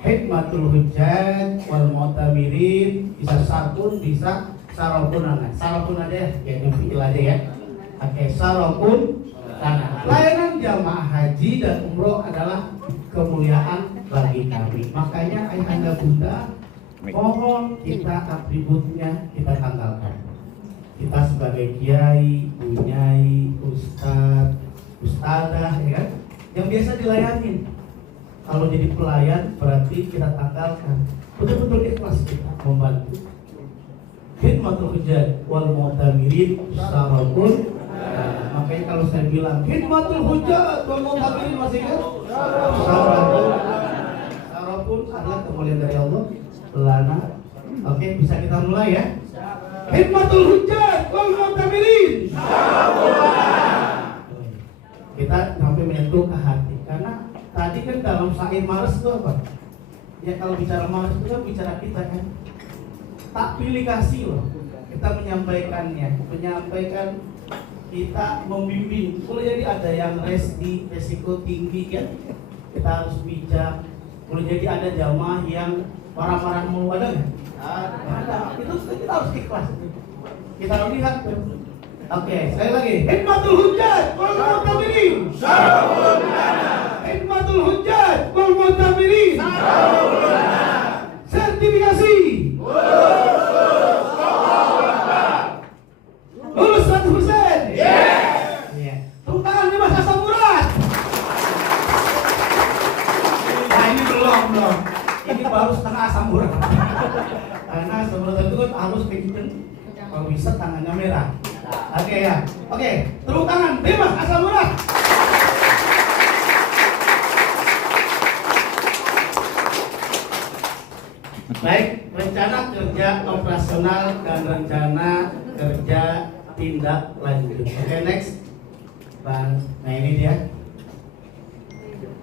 Hikmatul hujjat wal mu'tamirin, bisa sarkun, bisa sarokun. Sarokun aja ya, kayak fi'il aja ya. Oke, sarokun. Nah, layanan jamaah haji dan umroh adalah kemuliaan bagi kami. Makanya ayahanda bunda, mohon kita atributnya kita tanggalkan. Kita sebagai kiai, bunyai, ustadz, ustadzah, ya kan, yang biasa dilayanin. Kalau jadi pelayan berarti kita tanggalkan. Betul-betul ikhlas kita membantu. Hikmatul hujjat wal mu'tamirin sarokun. Makanya kalau saya bilang hikmatul hujjat wal mu'tamirin, masih kan? Sarokun adalah kemuliaan dari Allah. Lana. Oke, bisa kita mulai ya. Hikmatul hujjat wal mu'tamirin. Kita sampai menyentuh ke hati, karena tadi kan dalam syair Mars itu apa? Ya kalau bicara Mars itu kan bicara kita kan. Tak pilih kasih loh. Kita menyampaikannya, menyampaikan kita membimbing. Boleh jadi ada yang resiko tinggi kan, kita harus bijak. Boleh jadi ada jamaah yang marah-marah mulu, ada nggak? Ada. Itu kita harus ikhlas. Kita lihat. Oke, sekali lagi. Hikmatul hujjat wal mu'tamirin. Hikmatul hujjat wal mu'tamirin. Sertifikasi. Lulus 100%. Yes. Tepuk tangan nih Mas Asam Murad. Nah ini belum. Ini baru setengah asam murad. Karena asam murad itu kan harus kenceng. Kalau bisa tangannya merah. Oke ya. Oke, tepuk tangan Dimas Asam Murad. Baik, rencana kerja operasional dan rencana kerja tindak lanjut. Oke, next. Nah ini dia.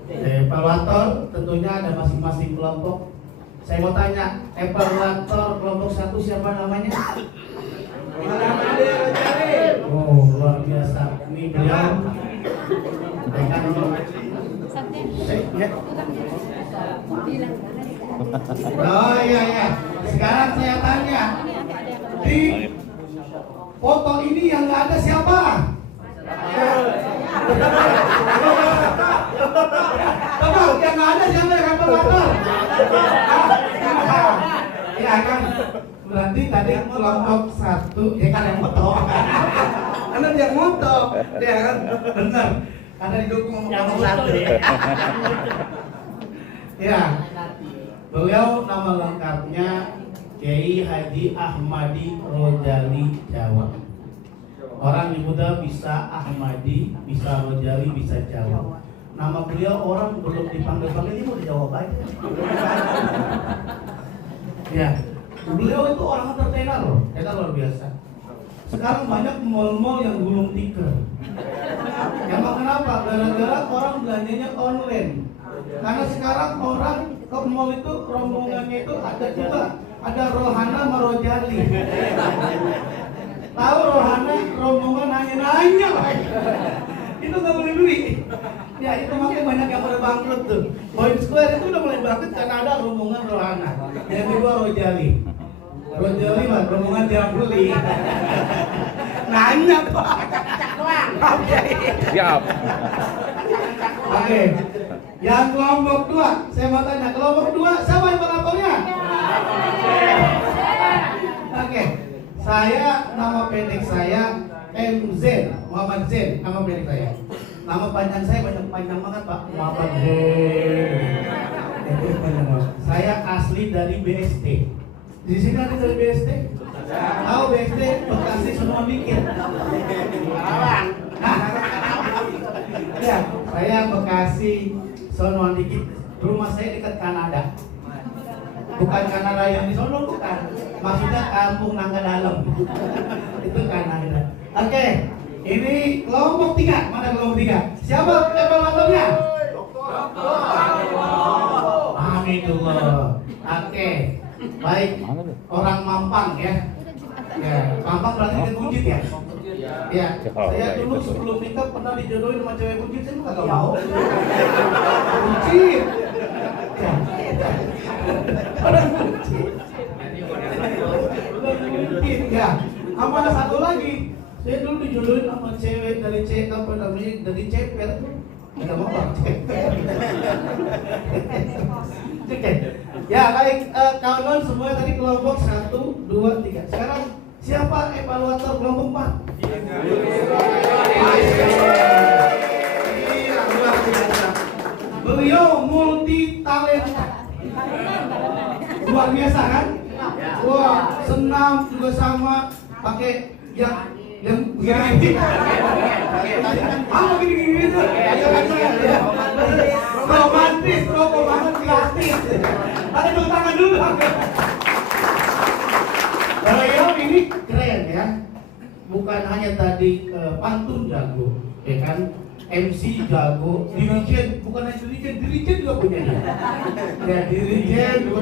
Evaluator tentunya ada masing-masing kelompok. Saya mau tanya, evaluator kelompok 1 siapa namanya? Oh, luar biasa. Ini beliau. Oh iya. Sekarang saya tanya, di foto ini yang nggak ada siapa? Coba yang nggak ada siapa yang evaluator? Ya kan. Berarti tadi kelompok 1 ya kan yang foto. Karena dia foto, ya kan? Benar. Karena didukung kelompok 1. Ya. Beliau nama lengkapnya Kiai Haji Ahmadi Rojali Jawa. Orang di Buddha bisa Ahmadi, bisa Rojali, bisa Jawa. Nama beliau orang belum dipanggil-panggil, ini mau dijawab aja. Ya. Beliau itu orang terkenal loh, kita luar biasa. Sekarang banyak mall-mall yang gulung tikar. Emang kenapa? Gara-gara orang belanjanya online. Karena sekarang orang ke mall itu rombongannya itu ada juga, ada Rohana sama Rojali. Tahu Rohana rombongan nanya-nanya. Itu nggak boleh beli. Ya itu makanya banyak yang pada bangkrut tuh. Point Square itu udah mulai bangkrut karena ada rombongan Rohana. Yang kedua Rojali. Rojali mah rombongan dia beli. Nanya Pak. Cak doang. Siap. Oke. Yang kelompok 2, saya mau tanya, kelompok 2 siapa evaluatornya? Oke. Saya nama pendek saya MZ, Muhammad Zain, nama pendek saya. Nama panjang saya panjang banget Pak, Muhammad Zain. Saya asli dari BSD. Di sini ada dari BSD? Tahu BSD? Bekasi semua dikit. Ya, saya Bekasi sono dikit. Rumah saya dekat Kanada. Bukan Kanada yang di sono, bukan. Maksudnya kampung Nangka Dalam. Itu Kanada. Oke, ini kelompok 3. Mana kelompok 3? Siapa evaluatornya? Alhamdulillah. Oke. Baik. Orang Mampang ya. Ya, Mampang berarti di Buncit ya? Ya. Saya dulu sebelum nikah pernah dijodohin sama cewek Buncit, saya kagak mau. Buncit. Sama ada satu lagi. Saya dulu dijodohin sama cewek dari dari ceper. Enggak mau Pak. Oke. Ya baik, kawan-kawan semua tadi kelompok 1, 2, 3. Sekarang siapa evaluator kelompok 4? Luar biasa. Beliau multi talenta. Luar biasa kan? Wah, senam juga sama, pakai yang begini. Gini tuh. Romantis, banget gratis. Ada tepuk tangan dulu. Beliau ini keren ya. Bukan hanya tadi pantun jago, ya kan? MC jago, dirijen, bukan hanya dirijen juga punya dia. Ya, dirijen juga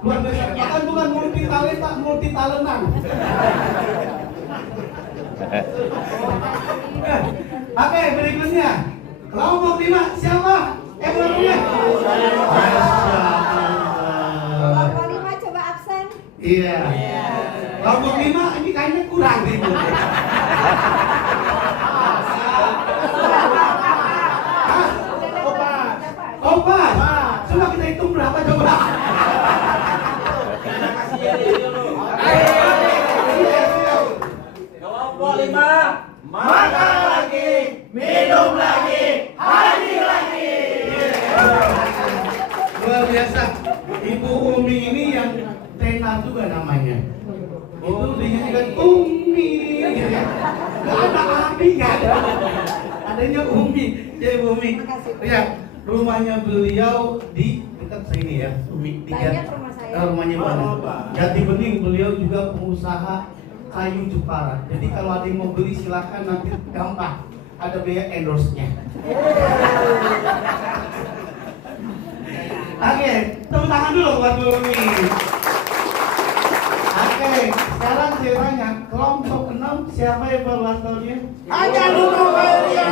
luar biasa. Bahkan bukan multi talenta, multi talentan. Oke, berikutnya kelompok 5 siapa? Evaluatornya? Kelompok 5 coba absen. Iya. Kelompok 5 ini kayaknya kurang nih. Kompas. Coba kita hitung berapa coba. Kelompok 5 makan lagi, minum lagi, hadir lagi. Luar biasa. Ibu Umi ini yang tenar juga namanya. Itu dinyanyikan Umi gitu ya. Gak ada Abi, gak ada. Adanya Umi. Ya Ibu Umi. Ya, rumahnya beliau di dekat sini ya. Umi di Banyak rumah saya. Rumahnya mana? Jati Bening. Beliau juga pengusaha kayu Jepara. Jadi kalau ada yang mau beli silakan, nanti gampang. Ada biaya endorse-nya. Oke, tepuk tangan dulu buat Bu Umi. Oke, sekarang saya tanya, kelompok 6 siapa evaluatornya? Aja dulu kalian.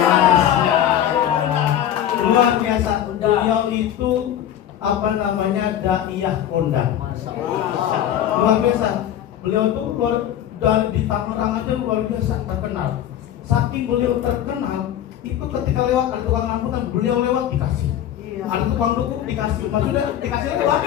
Luar biasa. Beliau itu apa namanya daiyah kondang. Luar biasa. Beliau tuh dari di Tangerang aja luar biasa terkenal. Saking beliau terkenal, itu ketika lewat ada tukang rambutan, beliau lewat dikasih. Ada tukang dukung dikasih, maksudnya dikasih lewat.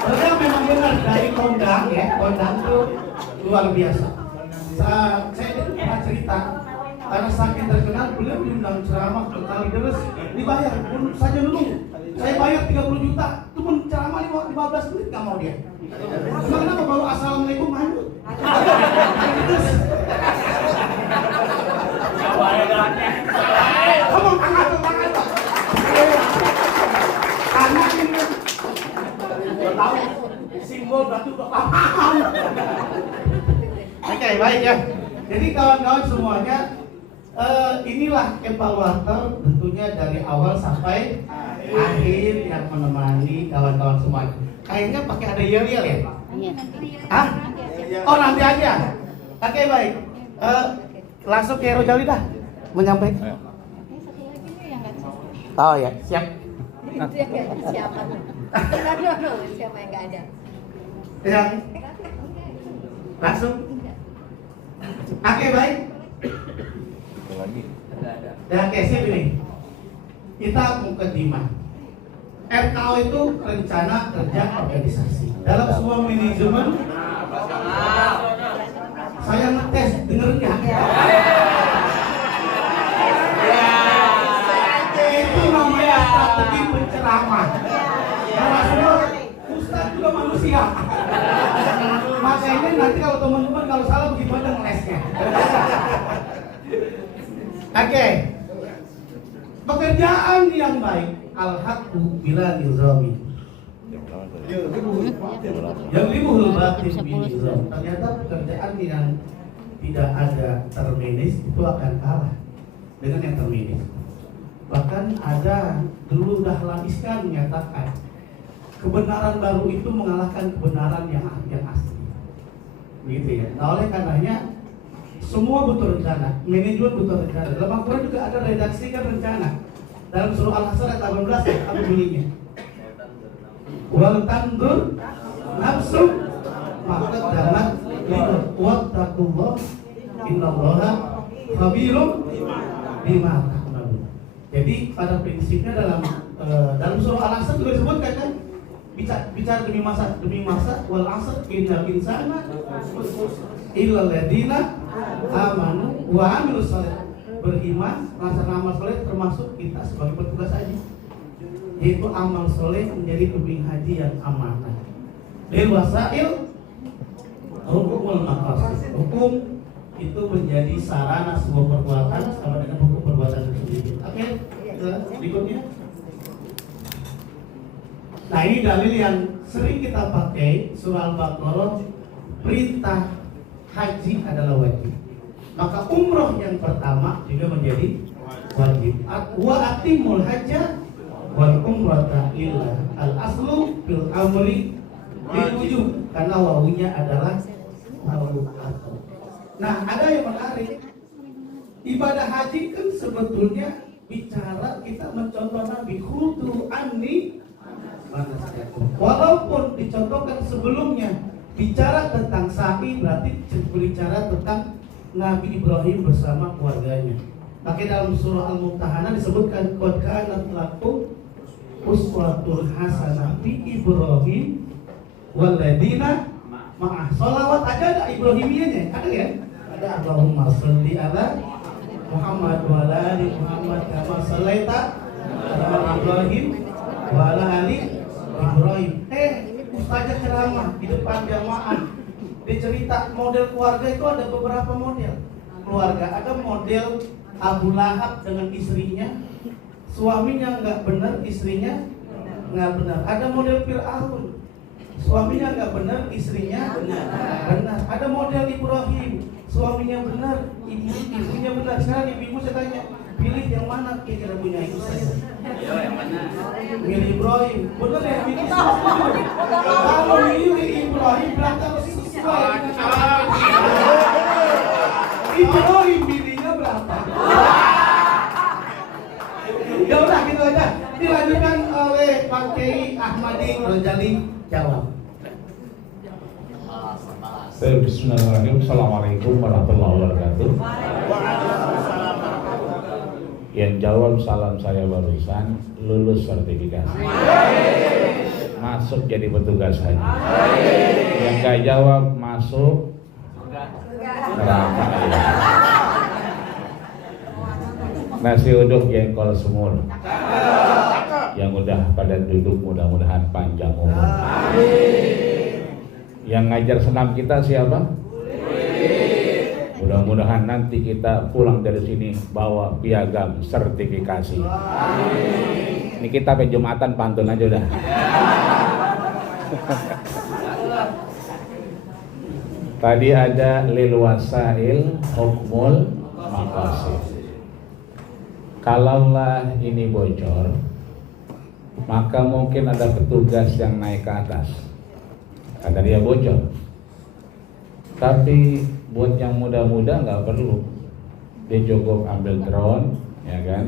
Beliau memang benar dari kondang ya, kondang itu luar biasa. Saya pernah cerita, karena saking terkenal beliau diundang ceramah ke Kalideres, dibayar pun saja dulu. Saya bayar 30 juta, itu pun ceramah 15 menit nggak mau dia. Cuma kenapa baru assalamualaikum lanjut? Kamu angkat Pak. Karena ini udah tahu simbol berarti udah paham. Oke, baik ya. Jadi kawan-kawan semuanya, inilah evaluator tentunya dari awal sampai akhir yang menemani kawan-kawan semua. Kayaknya pakai ada yel-yel ya? Iya. Hah? Oh nanti aja. Oke baik. Langsung ke Rojali dah menyampaikan. Oh ya, siap. Siapa? No, siapa yang nggak ada? Yang langsung. Oke baik. Dan oke siap ini. Kita mukadimah. RKO itu rencana kerja organisasi. Dalam sebuah manajemen, saya ngetes, dengerin nggak? Itu namanya strategi penceramah. Karena semua ustadz juga manusia. Makanya nanti kalau teman-teman kalau salah begitu aja ngelesnya. Oke. Pekerjaan yang baik al-haqqu bila nizami. Yang limuhul batin binizam. Ternyata pekerjaan yang tidak ada terminis itu akan kalah dengan yang terminis. Bahkan ada dulu Dahlan Iskan menyatakan kebenaran baru itu mengalahkan kebenaran yang asli. Begitu ya. Nah oleh karenanya semua butuh rencana, manajemen butuh rencana. Dalam Al-Quran juga ada redaksikan rencana. Dalam surah Al-Hasr ayat 18 apa bunyinya? Wal tandur nafsu maka dalam wattaqullah innallaha khabirum bima ta'malun. Jadi pada prinsipnya dalam surah Al-Asr juga disebutkan kan, bicara demi masa wal asr innal insana illal ladzina amanu wa amilus shalihat. Beriman, melaksanakan amal soleh termasuk kita sebagai petugas haji, yaitu amal soleh menjadi tebing haji yang amanah. Lil wasail hukumul maqasid. Hukum itu menjadi sarana sebuah perbuatan sama dengan hukum perbuatan itu sendiri. Oke, berikutnya. Nah, ini dalil yang sering kita pakai, surah Al-Baqarah, perintah haji adalah wajib. Maka umroh yang pertama juga menjadi wajib. Wa atimul hajja wal umrata lillah. Al aslu fil amri bil wujub, karena wawinya adalah wawu atau. Nah, ada yang menarik. Ibadah haji kan sebetulnya bicara kita mencontoh Nabi khudu anni manasikakum. Walaupun dicontohkan sebelumnya bicara tentang sa'i, berarti berbicara tentang Nabi Ibrahim bersama keluarganya. Maka dalam surah Al-Mumtahanah disebutkan qad kanat lakum uswatun hasanah fi Ibrahim walladzina ma'ah. Shalawat aja ada Ibrahimiyahnya, ada ya? Ada Allahumma sholli ala Muhammad wa ala ali Muhammad kama shallaita ala Ibrahim wa ala ali Ibrahim. Ustazah ceramah di depan jamaah. Dia cerita model keluarga itu ada beberapa model keluarga. Ada model Abu Lahab dengan istrinya, suaminya nggak benar, istrinya nggak benar. Ada model Fir'aun, suaminya nggak benar, istrinya benar. Ada model Ibrahim, suaminya benar, istrinya benar. Sekarang ibu saya tanya, pilih yang mana kira-kira punya ibu saya? Yang mana? Milih Ibrahim, benar ya? Milih kalau milih Ibrahim berarti harus sesuai. Ibrahim pilihnya berapa? Ya udah gitu aja. Dilanjutkan oleh Pak Kiai Ahmadi Rojali jawab. Bismillahirrahmanirrahim. Assalamualaikum warahmatullahi wabarakatuh. Yang jawab salam saya barusan lulus sertifikasi, masuk jadi petugas haji. Yang gak jawab masuk neraka. Nasi uduk jengkol semur. Yang udah pada duduk mudah-mudahan panjang umur. Yang ngajar senam kita siapa? Mudah-mudahan nanti kita pulang dari sini bawa piagam sertifikasi. Ini kita sampai Jumatan pantun aja udah. Tadi ada lil wasail hukmul maqasid. Kalaulah ini bocor, maka mungkin ada petugas yang naik ke atas karena dia bocor. Tapi buat yang muda-muda nggak perlu, dia cukup ambil drone, ya kan,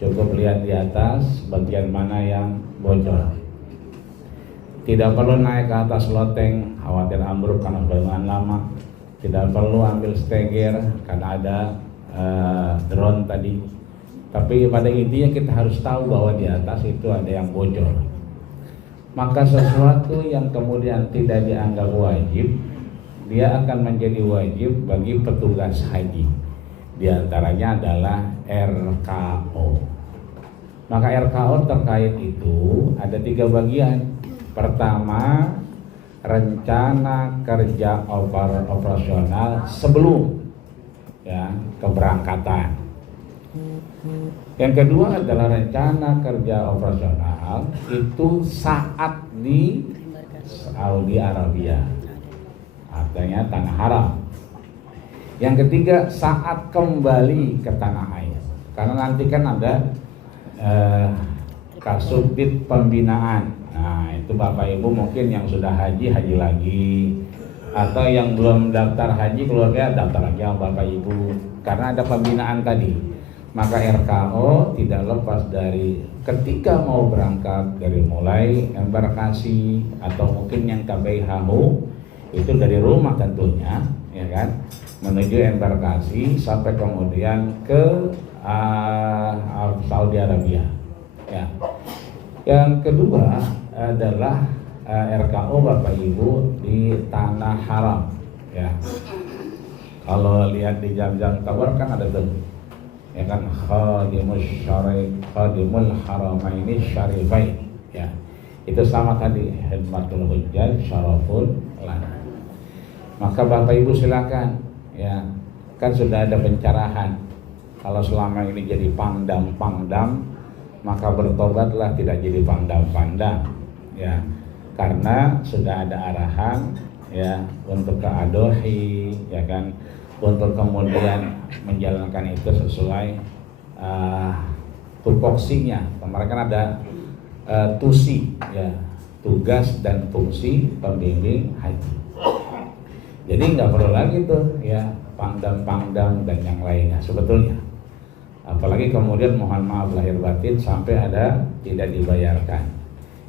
cukup lihat di atas bagian mana yang bocor. Tidak perlu naik ke atas loteng, khawatir ambruk karena bangunan lama. Tidak perlu ambil steger karena ada drone tadi. Tapi pada intinya kita harus tahu bahwa di atas itu ada yang bocor. Maka sesuatu yang kemudian tidak dianggap wajib, dia akan menjadi wajib bagi petugas haji. Di antaranya adalah RKO. Maka RKO terkait itu ada 3 bagian. Pertama, rencana kerja operasional sebelum keberangkatan. Yang kedua adalah rencana kerja operasional itu saat di Saudi Arabia, artinya tanah haram. Yang ketiga saat kembali ke tanah air, karena nanti kan ada Kasubdit pembinaan. Nah itu Bapak Ibu mungkin yang sudah haji lagi, atau yang belum daftar haji keluarga daftar aja Bapak Ibu, karena ada pembinaan tadi. Maka RKO tidak lepas dari ketika mau berangkat dari mulai embarkasi atau mungkin yang KBIHU itu dari rumah tentunya, ya kan, menuju embarkasi sampai kemudian ke Saudi Arabia. Ya. Yang kedua adalah RKO Bapak Ibu di tanah haram, ya. Kalau lihat di jam-jam tawar kan ada tuh, ya kan, khadimul haramaini syarifain, ya. Itu sama tadi, khidmatul hujjaj syaraful lana. Maka Bapak Ibu silakan, ya, kan sudah ada pencerahan. Kalau selama ini jadi pangdam, maka bertobatlah tidak jadi pangdam, ya. Karena sudah ada arahan, ya, untuk ke adohi, ya kan, untuk kemudian menjalankan itu sesuai tupoksinya. Kemarin kan ada tusi, ya, tugas dan fungsi pembimbing haji. Jadi nggak perlu lagi tuh, ya, pangdam dan yang lainnya sebetulnya. Apalagi kemudian mohon maaf lahir batin sampai ada tidak dibayarkan.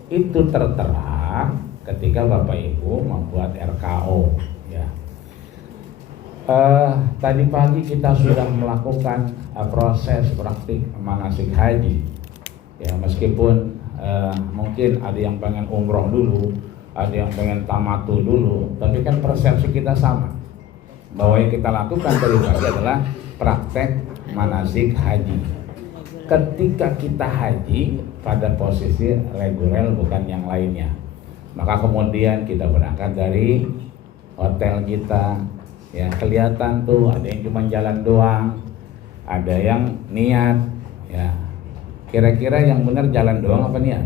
Itu tertera ketika Bapak Ibu membuat RKO, ya. Tadi pagi kita sudah melakukan proses praktik manasik haji, ya, meskipun mungkin ada yang pengen umroh dulu, ada yang pengen tamatu dulu, tapi kan persepsi kita sama bahwa yang kita lakukan tadi pagi adalah praktek manasik haji. Ketika kita haji pada posisi reguler bukan yang lainnya, maka kemudian kita berangkat dari hotel kita, ya, kelihatan tuh ada yang cuma jalan doang, ada yang niat, ya. Kira-kira yang benar jalan doang apa niat?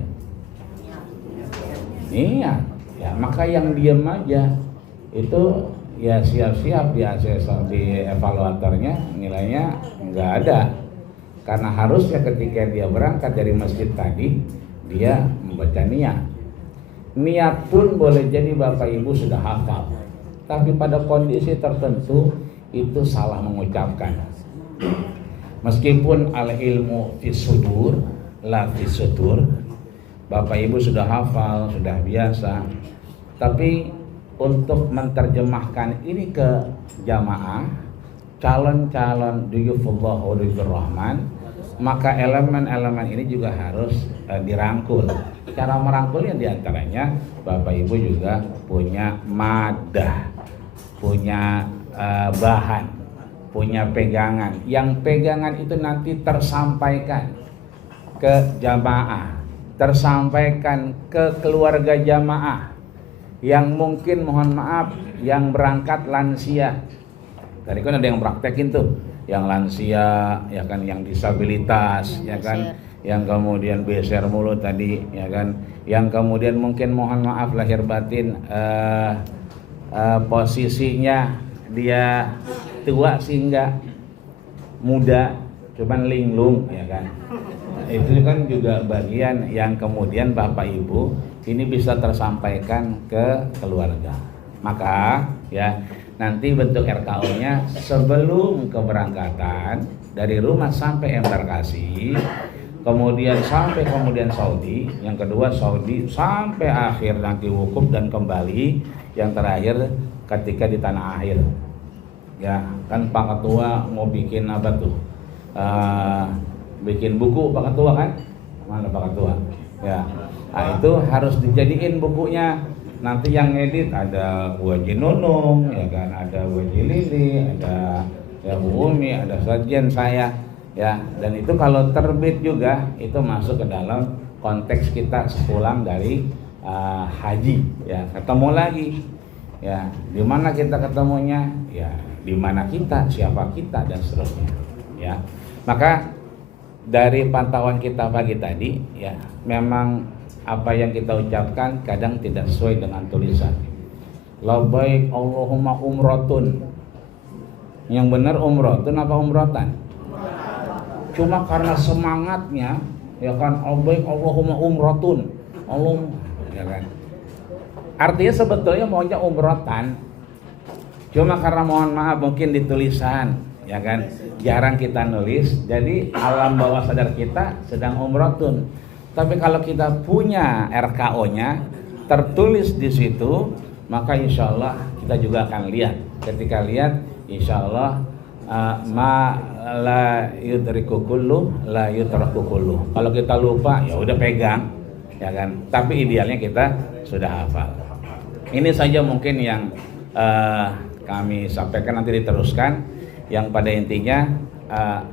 Niat, ya. Maka yang diam aja itu ya siap-siap di evaluatornya nilainya nggak ada. Karena harusnya ketika dia berangkat dari masjid tadi, dia membaca niat. Niat pun boleh jadi Bapak Ibu sudah hafal, tapi pada kondisi tertentu itu salah mengucapkan. Meskipun al ilmu fis sudur la fis sudur, Bapak Ibu sudah hafal, sudah biasa, tapi untuk menerjemahkan ini ke jamaah, calon-calon duyufullah wa duyufur rahman, maka elemen-elemen ini juga harus dirangkul. Cara merangkulnya diantaranya Bapak Ibu juga punya madah, punya bahan, punya pegangan. Yang pegangan itu nanti tersampaikan ke jamaah, tersampaikan ke keluarga jamaah yang mungkin mohon maaf yang berangkat lansia. Tadi kan ada yang praktekin tuh, yang lansia, ya kan, yang disabilitas, ya kan, yang kemudian beser mulut tadi, ya kan, yang kemudian mungkin mohon maaf lahir batin posisinya dia tua sehingga muda, cuman linglung, ya kan. Itu kan juga bagian yang kemudian Bapak Ibu ini bisa tersampaikan ke keluarga. Maka ya nanti bentuk RKO-nya sebelum keberangkatan dari rumah sampai embarkasi, kemudian sampai kemudian Saudi, yang kedua Saudi sampai akhir nanti wukuf dan kembali, yang terakhir ketika di tanah akhir. Ya kan Pak Ketua mau bikin apa tuh? Bikin buku Pak Ketua kan? Mana Pak Ketua? Ya, nah, itu harus dijadiin bukunya. Nanti yang edit ada Bu Haji Nunung, ya kan, ada Bu Haji Lili, ada ya Bu Umi, ada Sajen saya, ya. Dan itu kalau terbit juga itu masuk ke dalam konteks kita sepulang dari haji, ya. Ketemu lagi, ya. Di mana kita ketemunya, ya. Di mana kita, siapa kita dan seterusnya, ya. Maka dari pantauan kita pagi tadi, ya, memang apa yang kita ucapkan kadang tidak sesuai dengan tulisan. Labbaik Allahumma umratun. Yang benar umratun apa umratan? Cuma karena semangatnya, ya kan, labbaik Allahumma umratun. Allah, ya kan. Artinya sebetulnya maunya umratan, Cuma karena mohon maaf mungkin di tulisan, ya kan, jarang kita nulis, jadi alam bawah sadar kita sedang umrotun. Tapi kalau kita punya RKO-nya tertulis di situ, maka insya Allah kita juga akan lihat. Ketika lihat, insya Allah ma la yudriku kullu la yutraku kullu. Kalau kita lupa ya udah pegang, ya kan. Tapi idealnya kita sudah hafal. Ini saja mungkin yang kami sampaikan, nanti diteruskan. Yang pada intinya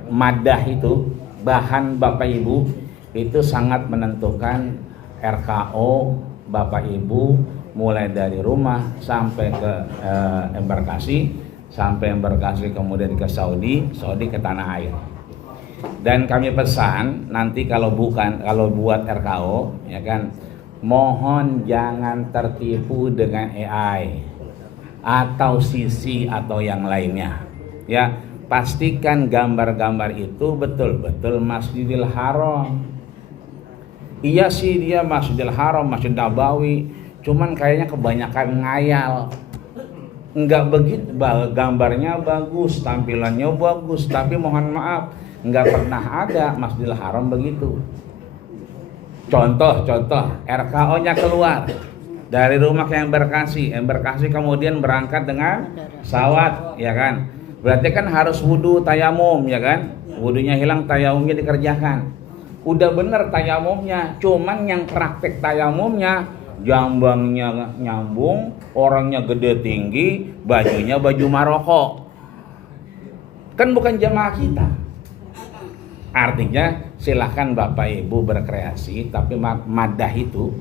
madah itu, bahan Bapak Ibu itu sangat menentukan RKO Bapak Ibu, mulai dari rumah sampai ke embarkasi, sampai embarkasi kemudian ke Saudi ke tanah air. Dan kami pesan nanti kalau buat RKO, ya kan, mohon jangan tertipu dengan AI atau CC atau yang lainnya. Ya, pastikan gambar-gambar itu betul-betul Masjidil Haram. Iya sih dia Masjidil Haram, Masjid Nabawi, cuman kayaknya kebanyakan ngayal. Enggak begitu, gambarnya bagus, tampilannya bagus, tapi mohon maaf, enggak pernah ada Masjidil Haram begitu. Contoh, RKO-nya keluar dari rumah ke embarkasi kemudian berangkat dengan pesawat, ya kan? Berarti kan harus wudu tayamum, ya kan? Wudunya hilang, tayamumnya dikerjakan. Udah bener tayamumnya, cuman yang praktek tayamumnya jambangnya nyambung, orangnya gede tinggi, bajunya baju Maroko. Kan bukan jamaah kita. Artinya silahkan Bapak Ibu berkreasi, tapi madah itu,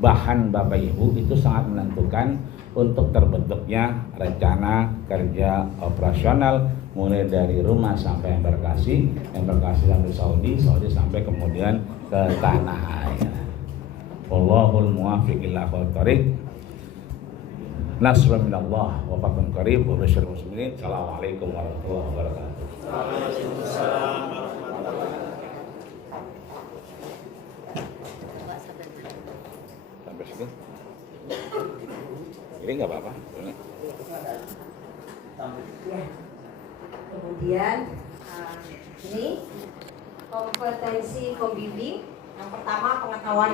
bahan Bapak Ibu itu sangat menentukan untuk terbentuknya rencana kerja operasional, mulai dari rumah sampai embarkasi sampai Saudi sampai kemudian ke tanah air. Wallahul muwaffiq ila aqwamit thoriq. Nasrun minallah wa fathun qarib wa basyiril muslimin. Assalamualaikum warahmatullahi wabarakatuh. Waalaikumsalam. Sampai situ. Ini nggak apa-apa. Kemudian ini kompetensi pembimbing. Yang pertama pengetahuan